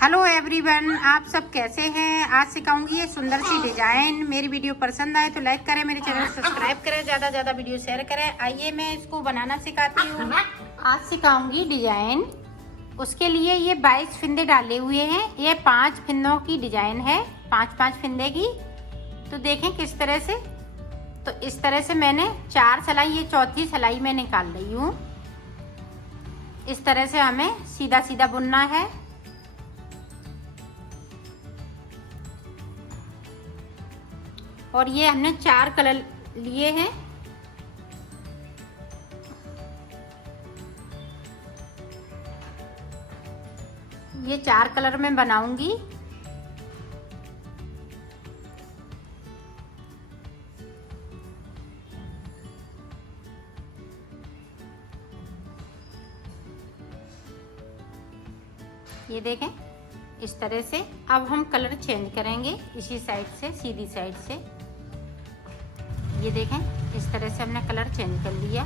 Hello everyone, आप सब कैसे हैं। आज सिखाऊंगी ये सुंदर सी डिजाइन। मेरी वीडियो पसंद आए तो लाइक करें, मेरे चैनल सब्सक्राइब करें, ज़्यादा से ज़्यादा वीडियो शेयर करें। आइए मैं इसको बनाना सिखाती हूँ। आज सिखाऊंगी डिजाइन। उसके लिए ये 22 फिंदे डाले हुए हैं। ये 5 फिंदों की डिजाइन है, 5-5 फिंदे की। तो देखें किस तरह से। तो इस तरह से मैंने 4 सिलाई, ये चौथी सिलाई मैं निकाल रही हूँ। इस तरह से हमें सीधा सीधा बुनना है। और ये हमने 4 कलर लिए हैं। ये 4 कलर में बनाऊंगी। ये देखें इस तरह से। अब हम कलर चेंज करेंगे इसी साइड से, सीधी साइड से। ये देखें इस तरह से हमने कलर चेंज कर लिया।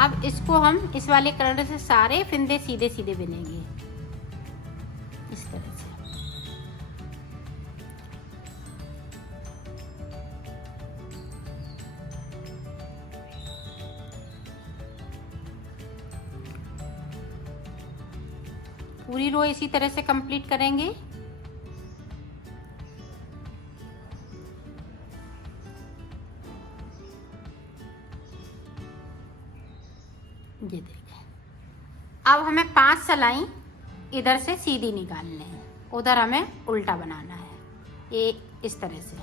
अब इसको हम इस वाले कलर से सारे फिंदे सीधे सीधे बुनेंगे इस तरह से। पूरी रो इसी तरह से कंप्लीट करेंगे। ये देखें। अब हमें 5 सिलाई इधर से सीधी निकालने हैं, उधर हमें उल्टा बनाना है। ये इस तरह से।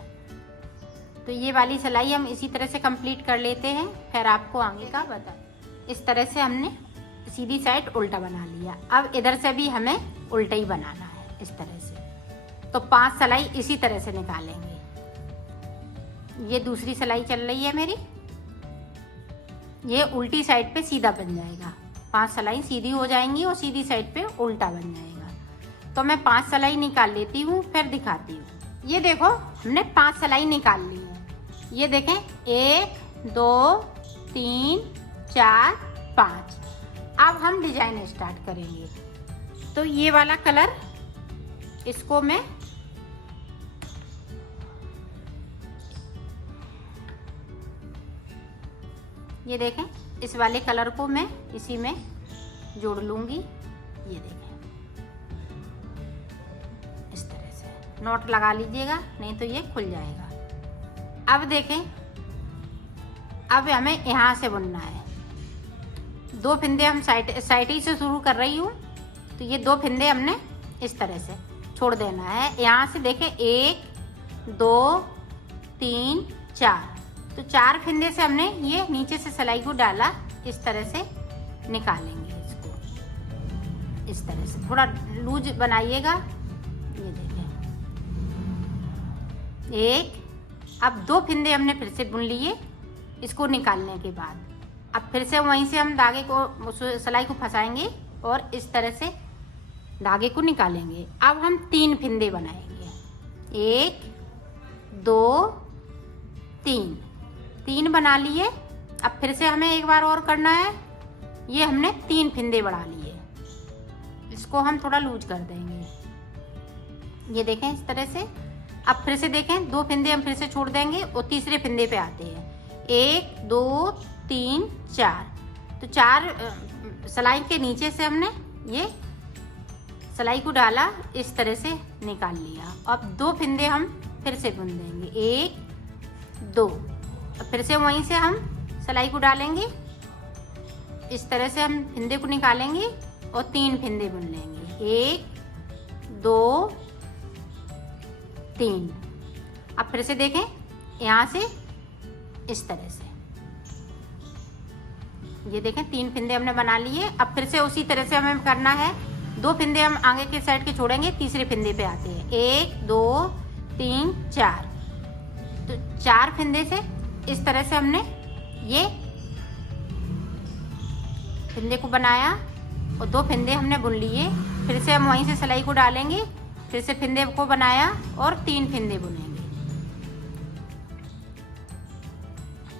तो ये वाली सिलाई हम इसी तरह से कंप्लीट कर लेते हैं, फिर आपको आगे का बताएं। इस तरह से हमने सीधी साइड उल्टा बना लिया। अब इधर से भी हमें उल्टा ही बनाना है इस तरह से। तो 5 सिलाई इसी तरह से निकालेंगे। ये दूसरी सिलाई चल रही है मेरी। ये उल्टी साइड पे सीधा बन जाएगा। 5 सिलाई सीधी हो जाएंगी और सीधी साइड पे उल्टा बन जाएगा। तो मैं 5 सिलाई निकाल लेती हूँ, फिर दिखाती हूँ। ये देखो हमने 5 सिलाई निकाल ली है। ये देखें 1 2 3 4 5। अब हम डिजाइन स्टार्ट करेंगे। तो ये वाला कलर, इसको मैं ये देखें इस वाले कलर को मैं इसी में जोड़ लूंगी। ये देखें इस तरह से नॉट लगा लीजिएगा, नहीं तो ये खुल जाएगा। अब देखें, अब हमें यहाँ से बुनना है। 2 फिंदे हम साइड ही से शुरू कर रही हूँ। तो ये 2 फिंदे हमने इस तरह से छोड़ देना है। यहाँ से देखें 1 2 3 4। तो 4 फिंदे से हमने ये नीचे से सिलाई को डाला। इस तरह से निकालेंगे इसको इस तरह से। थोड़ा लूज बनाइएगा। ये देखें 1। अब 2 फिंदे हमने फिर से बुन लिए इसको निकालने के बाद। अब फिर से वहीं से हम धागे को, सिलाई को फंसाएंगे और इस तरह से धागे को निकालेंगे। अब हम 3 फिंदे बनाएंगे। 1 2 3 बना लिए। अब फिर से हमें एक बार और करना है। ये हमने 3 फिंदे बढ़ा लिए। इसको हम थोड़ा लूज कर देंगे। ये देखें इस तरह से। अब फिर से देखें 2 फिंदे हम फिर से छोड़ देंगे और तीसरे फिंदे पे आते हैं। 1 2 3 4। तो 4 सिलाई के नीचे से हमने ये सिलाई को डाला, इस तरह से निकाल लिया। अब 2 फिंदे हम फिर से बुन देंगे। 1 2। फिर से वहीं से हम सिलाई को डालेंगे। इस तरह से हम फिंदे को निकालेंगे और 3 फिंदे बुन लेंगे। 1 2 3। अब फिर से देखें यहाँ से इस तरह से। ये देखें 3 फिंदे हमने बना लिए। अब फिर से उसी तरह से हमें करना है। 2 फिंदे हम आगे के साइड के छोड़ेंगे, तीसरे फिंदे पे आते हैं। 1 2 3 4। तो 4 फिंदे से इस तरह से हमने ये फिंदे को बनाया और 2 फिंदे हमने बुन लिए। फिर से हम वहीं से सिलाई को डालेंगे, फिर से फिंदे को बनाया और 3 फिंदे बुनेंगे।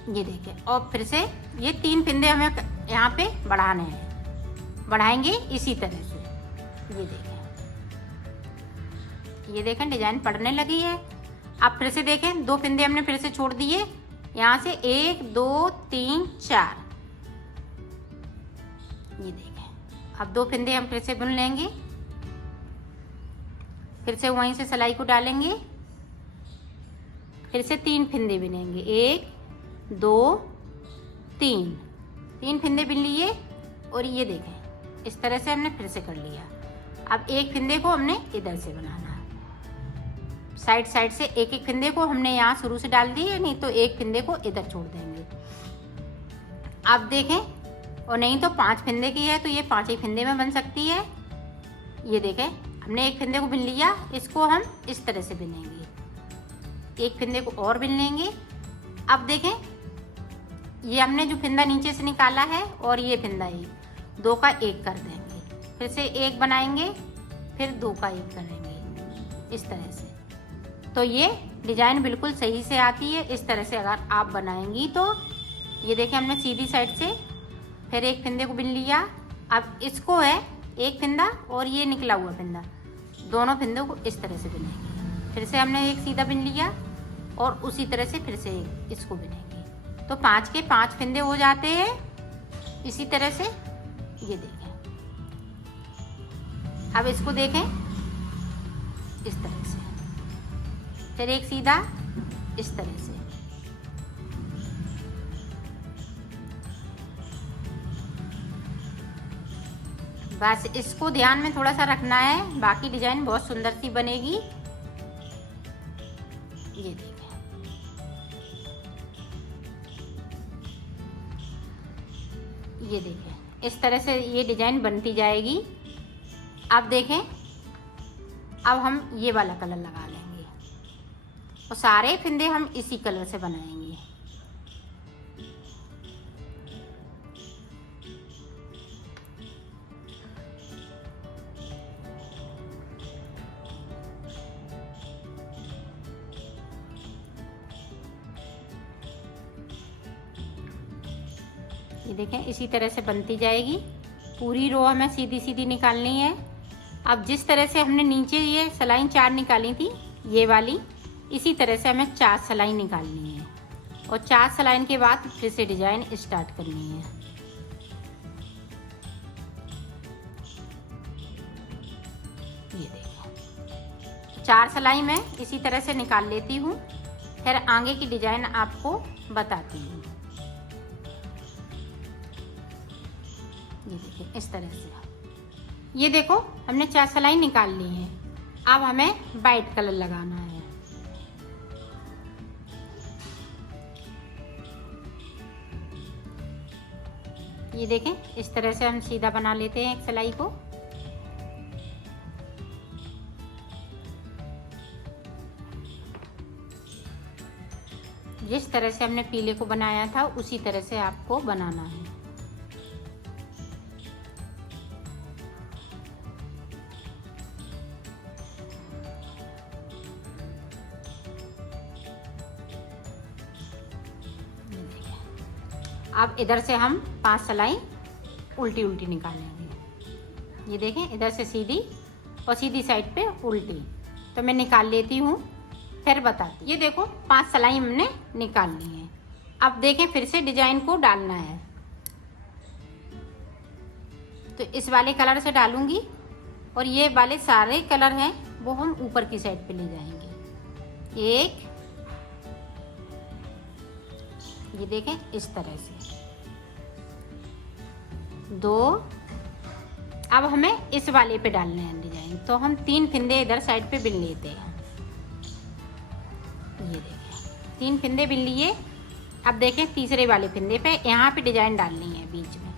ये देखिए, और फिर से ये 3 फिंदे हमें यहाँ पे बढ़ाने हैं, बढ़ाएंगे इसी तरह से। ये देखें डिजाइन पड़ने लगी है। अब फिर से देखें, 2 फिंदे हमने फिर से छोड़ दिए, यहाँ से 1 2 3 4। ये देखें, अब 2 फिंदे हम फिर से बुन लेंगे, फिर से वहीं से सिलाई को डालेंगे, फिर से 3 फिंदे बुनेंगे, 1 2 3, 3 फिंदे बुन लिए। और ये देखें इस तरह से हमने फिर से कर लिया। अब एक फिंदे को हमने इधर से बनाना है, साइड साइड से एक एक फिंदे को हमने यहाँ शुरू से डाल दिए, नहीं तो एक फिंदे को इधर छोड़ देंगे। अब देखें, और नहीं तो 5 फिंदे की है तो ये 5 ही फिंदे में बन सकती है। ये देखें हमने एक फिंदे को बिन लिया, इसको हम इस तरह से बिनेंगे, एक फिंदे को और बिन लेंगे। अब देखें ये हमने जो फिंदा नीचे से निकाला है और ये फिंदा एक, 2 का 1 कर देंगे, फिर से 1 बनाएंगे, फिर 2 का 1 करेंगे इस तरह से। तो ये डिजाइन बिल्कुल सही से आती है। इस तरह से अगर आप बनाएंगी तो ये देखें हमने सीधी साइड से फिर एक फिंदे को बिन लिया। अब इसको है एक फिंदा और ये निकला हुआ फिंदा, दोनों फिंदों को इस तरह से बिनेंगे। फिर से हमने एक सीधा बिन लिया और उसी तरह से फिर से इसको बिनेंगे, तो 5 के 5 फिंदे हो जाते हैं इसी तरह से। ये देखें, अब इसको देखें इस तरह से, फिर एक सीधा इस तरह से। बस इसको ध्यान में थोड़ा सा रखना है, बाकी डिजाइन बहुत सुंदर सी बनेगी। ये देखें, ये देखें इस तरह से ये डिजाइन बनती जाएगी। अब देखें, अब हम ये वाला कलर लगा लेंगे और सारे फिंदे हम इसी कलर से बनाएंगे। ये देखें इसी तरह से बनती जाएगी। पूरी रो हमें सीधी सीधी निकालनी है। अब जिस तरह से हमने नीचे ये सिलाई 4 निकाली थी, ये वाली, इसी तरह से हमें 4 सिलाई निकालनी है और 4 सिलाई के बाद फिर से डिजाइन स्टार्ट करनी है। ये देखिए 4 सिलाई मैं इसी तरह से निकाल लेती हूँ, फिर आगे की डिजाइन आपको बताती हूँ। ये देखिए इस तरह से, ये देखो हमने 4 सिलाई निकाल ली है। अब हमें वाइट कलर लगाना है। ये देखें इस तरह से हम सीधा बना लेते हैं एक सिलाई को। जिस तरह से हमने पीले को बनाया था उसी तरह से आपको बनाना है। अब इधर से हम 5 सिलाई उल्टी उल्टी निकालेंगे। ये देखें इधर से सीधी और सीधी साइड पे उल्टी, तो मैं निकाल लेती हूँ फिर बताती। ये देखो 5 सिलाई हमने निकाल ली है। अब देखें फिर से डिजाइन को डालना है, तो इस वाले कलर से डालूंगी और ये वाले सारे कलर हैं वो हम ऊपर की साइड पे ले जाएंगे। एक, ये देखें इस तरह से, 2। अब हमें इस वाले पे डालने हैं डिजाइन, तो हम 3 फिंदे इधर साइड पे बिन लेते हैं। ये देखें 3 फिंदे बिन लिए। अब देखें तीसरे वाले फिंदे पे यहाँ पे डिजाइन डालनी है बीच में,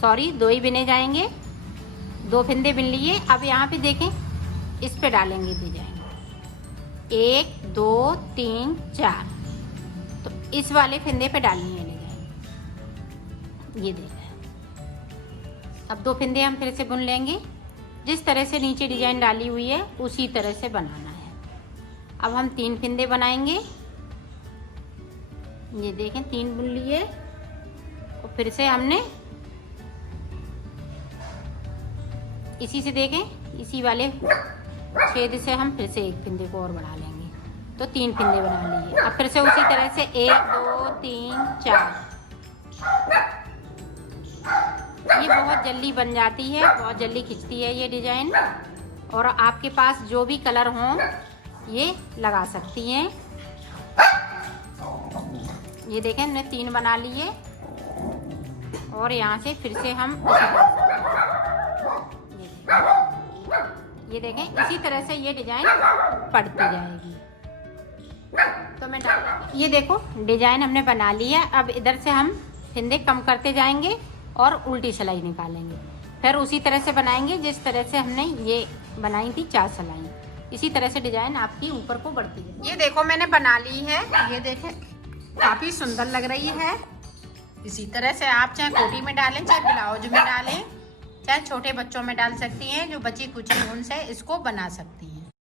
सॉरी 2 ही बिने जाएंगे। 2 फिंदे बिन लिए। अब यहाँ पे देखें इस पे डालेंगे डिजाइन, 1 2 3 4, तो इस वाले फिंदे पे डालनी है डिजाइन। ये देखें अब 2 फिंदे हम फिर से बुन लेंगे। जिस तरह से नीचे डिजाइन डाली हुई है उसी तरह से बनाना है। अब हम 3 फिंदे बनाएंगे। ये देखें 3 बुन लिए और फिर से हमने इसी से देखें, इसी वाले छेद से हम फिर से एक फिंदे को और बढ़ा लेंगे, तो 3 फिंदे बना लिए। अब फिर से उसी तरह से 1 2 3 4। ये बहुत जल्दी बन जाती है, बहुत जल्दी खिंचती है ये डिजाइन। और आपके पास जो भी कलर हो ये लगा सकती हैं। ये देखें, हमने 3 बना लिए और यहाँ से फिर से हम ये देखें, इसी तरह से ये डिजाइन पड़ती जाएगी। तो मैं ये देखो डिजाइन हमने बना ली है। अब इधर से हम फिंदे कम करते जाएंगे और उल्टी सिलाई निकालेंगे। फिर उसी तरह से बनाएंगे जिस तरह से हमने ये बनाई थी 4 सिलाई। इसी तरह से डिजाइन आपकी ऊपर को बढ़ती है। ये देखो मैंने बना ली है, ये देखें काफी सुंदर लग रही है। इसी तरह से आप चाहे कोटी में डालें, चाहे ब्लाउज में डालें, चाहे छोटे बच्चों में डाल सकती हैं। जो बची कुची उनसे इसको बना सकती हैं।